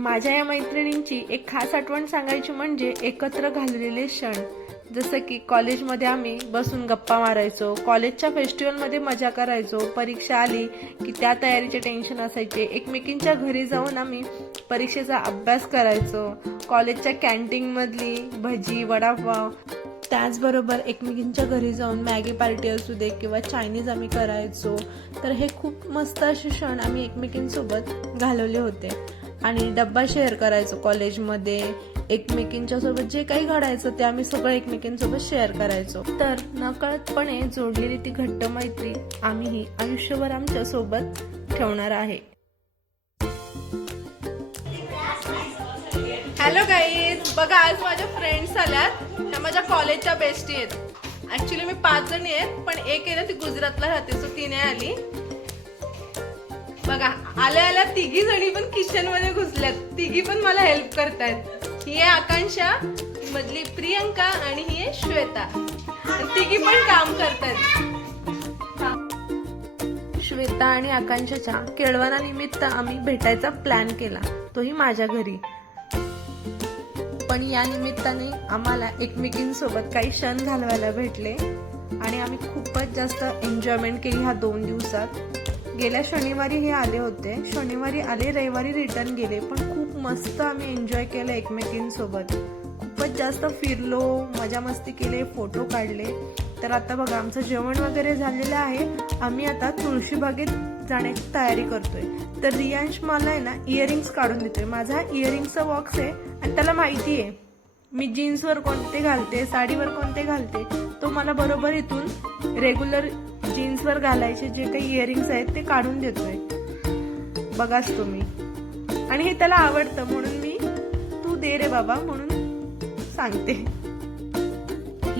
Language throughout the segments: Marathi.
माझ्या या मैत्रिणींची एक खास आठवण सांगायची म्हणजे एकत्र घाललेले क्षण. जसं की कॉलेजमध्ये आम्ही बसून गप्पा मारायचो कॉलेजच्या फेस्टिवलमध्ये मजा करायचो परीक्षा आली की त्या तयारीचे टेन्शन असायचे. एकमेकींच्या घरी जाऊन आम्ही परीक्षेचा अभ्यास करायचो. कॉलेजच्या कॅन्टीनमधली भजी वडापाव. त्याचबरोबर एकमेकींच्या घरी जाऊन मॅगी पार्टी असू दे किंवा चायनीज आम्ही करायचो. तर हे खूप मस्त असे क्षण आम्ही एकमेकींसोबत घालवले होते. आणि डब्बा शेअर करायचो कॉलेजमध्ये. एकमेकींच्या सोबत जे काही घडायचं ते आम्ही सगळं एकमेकींसोबत शेअर करायचो. तर नकळतपणे जोडलेली ती घट्ट मैत्री आम्हीही आयुष्यभर आमच्यासोबत ठेवणार आहे. हॅलो गाईज बघा आज माझ्या फ्रेंड्स आल्यात. ह्या माझ्या कॉलेजच्या बेस्टी आहेत. ऍक्च्युली मी पाच जणी आहेत पण एक आहे ना ती गुजरातला राहते सो ती नाही आली. बघा आल्या आल्या तिघी जणी पण किचनमध्ये घुसल्यात. तिघी पण मला हेल्प करतायत. ही आहे आकांक्षा मधली प्रियंका आणि ही आहे श्वेता. तिघी पण काम करतायत. श्वेता आणि आकांक्षाच्या केळवणानिमित्त आम्ही भेटायचा प्लॅन केला. तोही माझ्या घरी. पण या निमित्ताने आम्हाला एकमेकींसोबत काही क्षण घालवायला भेटले. आणि आम्ही खूपच जास्त एन्जॉयमेंट केली ह्या दोन दिवसात. गेल्या शनिवारी हे आले होते. शनिवारी आले रविवारी रिटर्न गेले. पण खूप मस्त आम्ही एन्जॉय केलं एकमेकींसोबत. खूपच जास्त फिरलो मजा मस्ती केले फोटो काढले. तर आता बघा आमचं जेवण वगैरे झालेलं आहे. आम्ही आता तुळशीबागेत जाण्याची तयारी करतोय. तर रियांश मला आहे ना इयरिंग्स काढून देतोय. माझा इयरिंगचा बॉक्स आहे आणि त्याला माहिती आहे. मी जीन्सवर कोणते घालते साडीवर कोणते घालते तो मला बरोबर इथून रेग्युलर जीन्सवर घालायचे जे काही इयरिंग्स आहेत ते काढून देतोय. बघाच तुम्ही. आणि हे त्याला आवडतं म्हणून मी तू दे रे बाबा म्हणून सांगते.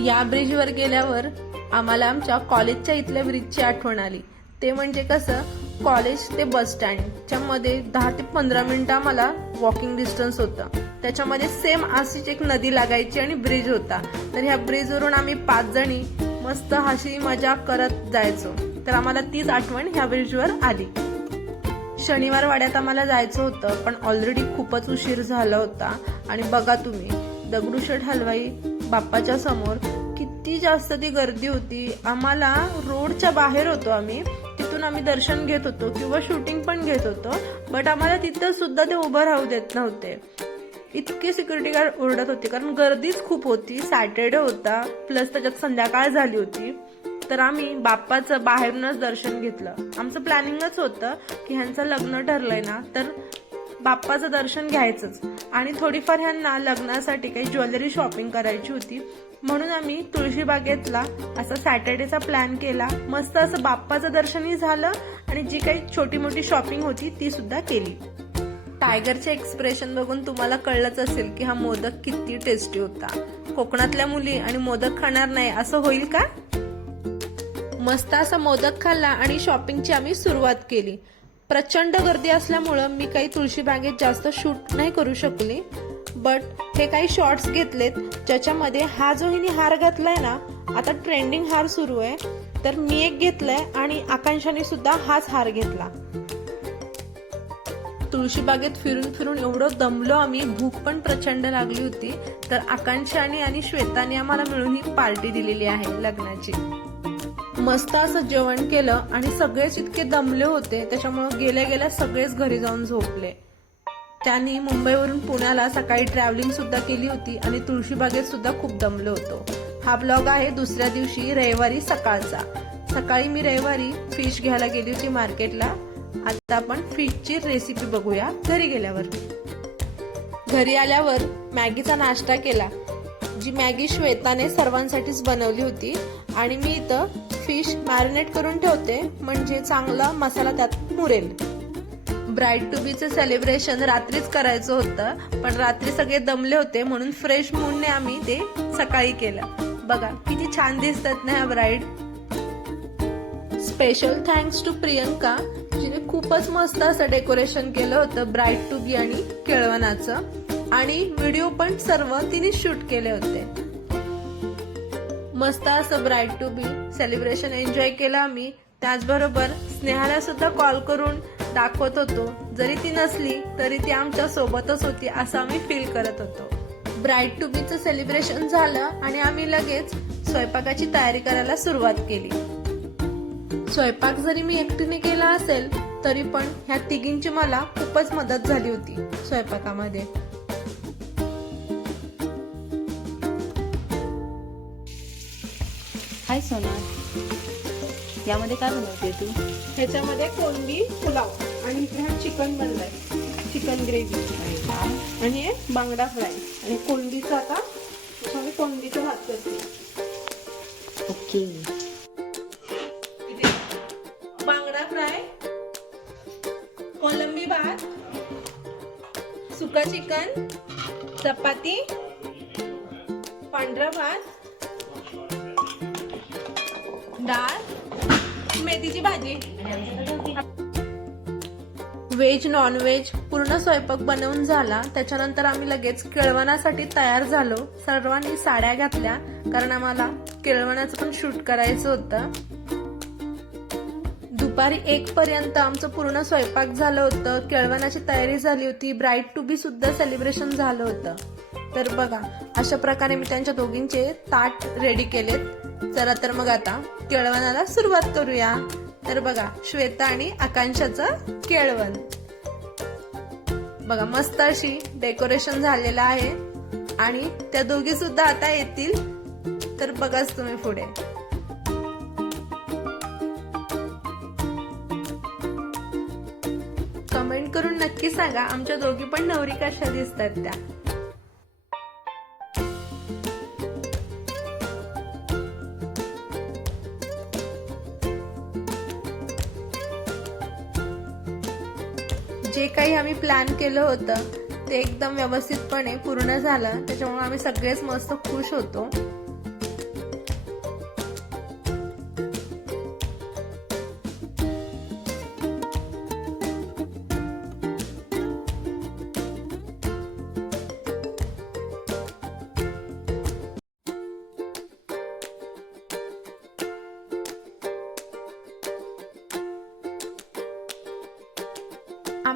या ब्रिजवर गेल्यावर आम्हाला आमच्या कॉलेजच्या इथल्या ब्रिजची आठवण आली. ते म्हणजे कसं कॉलेज ते बस स्टँडच्या मध्ये दहा ते पंधरा मिनिटं आम्हाला वॉकिंग डिस्टन्स होतं. त्याच्यामध्ये सेम अशीच एक नदी लागायची आणि ब्रिज होता. तर ह्या ब्रिजवरून आम्ही पाच जणी मस्त हशी मजा करत जायचो. तर आम्हाला तीच आठवण ह्या ब्रिजवर आली. शनिवार वाड्यात आम्हाला जायचं होतं पण ऑलरेडी खूपच उशीर झाला होता. आणि बघा तुम्ही दगडूशेठ हलवाई बाप्पाच्या समोर किती जास्त ती गर्दी होती. आम्हाला रोडच्या बाहेर होतो आम्ही. तिथून आम्ही दर्शन घेत होतो किंवा शूटिंग पण घेत होतो. बट आम्हाला तिथं सुद्धा ते उभं राहू देत नव्हते. इतके सिक्युरिटी गार्ड ओरडत होते. कारण गर्दीच खूप होती. सॅटर्डे होता. प्लस त्याच्यात संध्याकाळ झाली होती. तर आम्ही बाप्पाचं बाहेरूनच दर्शन घेतलं. आमचं प्लॅनिंगच होतं की ह्यांचं लग्न ठरलंय ना तर बाप्पाचं दर्शन घ्यायचंच. आणि थोडीफार ह्यांना लग्नासाठी काही ज्वेलरी शॉपिंग करायची होती. म्हणून आम्ही तुळशीबागेतला असा सॅटर्डेचा प्लॅन केला. मस्त असं बाप्पाचं दर्शनही झालं आणि जी काही छोटी मोठी शॉपिंग होती ती सुद्धा केली. टायगरचे एक्सप्रेशन बघून तुम्हाला कळलंच असेल की हा मोदक किती टेस्टी होता. कोकणातल्या मुली आणि मोदक खाणार नाही असं होईल का? मस्त असा मोदक खाल्ला आणि शॉपिंगची आम्ही सुरुवात केली. प्रचंड गर्दी असल्यामुळं मी काही तुळशी बागेत जास्त शूट नाही करू शकली. बट हे काही शॉर्ट्स घेतलेत ज्याच्यामध्ये हा जो हिने हार घातलाय ना आता ट्रेंडिंग हार सुरू आहे. तर मी एक घेतलाय आणि आकांक्षाने सुद्धा हाच हार घेतला. तुळशीबागेत फिरून फिरून एवढं दमलो आम्ही भूक पण प्रचंड लागली होती. तर आकांक्षाने आणि श्वेताने आम्हाला मिळून ही पार्टी दिलेली आहे लग्नाची. मस्त असं जेवण केलं आणि सगळेच इतके दमले होते त्याच्यामुळे गेल्या गेल्या सगळेच घरी जाऊन झोपले. त्यांनी मुंबईवरून पुण्याला सकाळी ट्रॅव्हलिंग सुद्धा केली होती आणि तुळशीबागेत सुद्धा खूप दमलो होतो. हा ब्लॉग आहे दुसऱ्या दिवशी रविवारी सकाळचा. सकाळी मी रविवारी फिश घ्यायला गेली होती मार्केटला आता आपण फिशची रेसिपी बघूया. घरी गेल्यावर. घरी आल्यावर मॅगीचा नाश्ता केला. जी मॅगी श्वेताने सर्वांसाठीच बनवली होती आणि मी इथं फिश मॅरिनेट करून ठेवते म्हणजे चांगला मसाला त्यात मुरेल. ब्राईड टू बीचं सेलिब्रेशन रात्रीच करायचं होतं पण रात्री सगळे दमले होते म्हणून फ्रेश मूडने आम्ही ते सकाळी केलं. बघा किती छान दिसतात ना ह्या bride special thanks to Priyanka खूपच मस्त असं डेकोरेशन केलं होतं ब्राईट टू बी आणि केळवणाचं. आणि व्हिडिओ पण सर्व तिने शूट केले होते. मस्त असं bride to be celebration enjoy केलं आम्ही. त्याचबरोबर स्नेहाला सुद्धा कॉल करून दाखवत होतो. जरी ती नसली तरी ती आमच्या सोबतच होती असं आम्ही फील करत होतो. ब्राईट टू बीचं सेलिब्रेशन झालं आणि आम्ही लगेच स्वयंपाकाची तयारी करायला सुरुवात केली. स्वयंपाक जरी मी एकटीने केला असेल तरी पण ह्या तिघींची मला खूपच मदत झाली होती स्वयंपाकामध्ये. हाय सोना. यामध्ये काय बनवते तू? ह्याच्यामध्ये कोलंबी पुलाव आणि इथे हा चिकन बनलाय. Chicken gravy. आणि हे बांगडा फ्राय. आणि कोलंबीचा आता कोलंबीचा भात करते. ओके. सुका चिकन चपाती पांढरा भात डाळ मेथीची भाजी. व्हेज नॉनव्हेज पूर्ण स्वयंपाक बनवून झाला. त्याच्यानंतर आम्ही लगेच केळवणासाठी तयार झालो. सर्वांनी साड्या घातल्या कारण आम्हाला केळवणाचं पण शूट करायचं होतं. दुपारी एक पर्यंत आमचं पूर्ण स्वयंपाक झालं होतं. केळवणाची तयारी झाली होती. ब्राईड टू बी सुद्धा सेलिब्रेशन झालं होतं. तर बघा अशा प्रकारे मी त्यांच्या दोघींचे ताट रेडी केलेत. चला तर मग आता केळवणाला सुरुवात करूया. तर बघा श्वेता आणि आकांक्षाचं केळवण. बघा मस्त अशी डेकोरेशन झालेलं आहे. आणि त्या दोघी सुद्धा आता येतील. तर बघाच तुम्ही पुढे. नक्की सांगा आमच्या दोघी पण नवरी कशा दिसतात त्या? जे काही आम्ही प्लॅन केलं होतं ते एकदम व्यवस्थितपणे पूर्ण झालं. त्याच्यामुळे आम्ही सगळेच मस्त खुश होतो.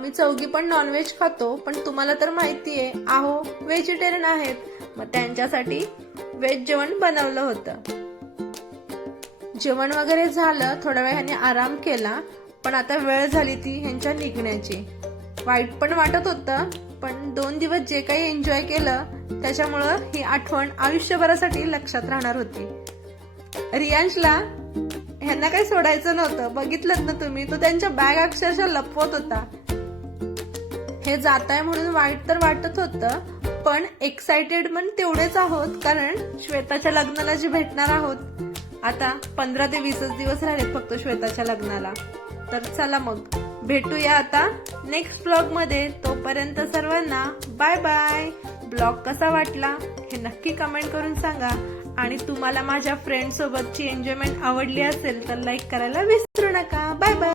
आम्ही चौघी पण नॉनव्हेज खातो पण तुम्हाला तर माहितीये आहो व्हेजिटेरियन आहेत. मग त्यांच्यासाठी व्हेज जेवण बनवलं होतं. जेवण वगैरे झालं थोड्या वेळाने आराम केला पण आता वेळ झाली ती ह्यांच्या निघण्याची. वाईट पण वाटत होतं पण दोन दिवस जे काही एन्जॉय केलं त्याच्यामुळं ही आठवण आयुष्यभरासाठी लक्षात राहणार होती. रियांशला ह्यांना काही सोडायचं नव्हतं. बघितलं ना तुम्ही? तो त्यांच्या बॅग अक्षरशः लपवत होता. हे जात आहे म्हणून वाईट तर वाटत होतं पण एक्सायटेड पण तेवढेच आहोत कारण श्वेताच्या लग्नाला जे भेटणार आहोत आता पंधरा ते वीसच दिवस राहिलेत फक्त श्वेताच्या लग्नाला. तर चला मग भेटूया आता नेक्स्ट ब्लॉगमध्ये. तोपर्यंत सर्वांना बाय बाय ब्लॉग कसा वाटला हे नक्की कमेंट करून सांगा. आणि तुम्हाला माझ्या फ्रेंड सोबतची एन्जॉयमेंट आवडली असेल तर लाईक करायला विसरू नका. Bye bye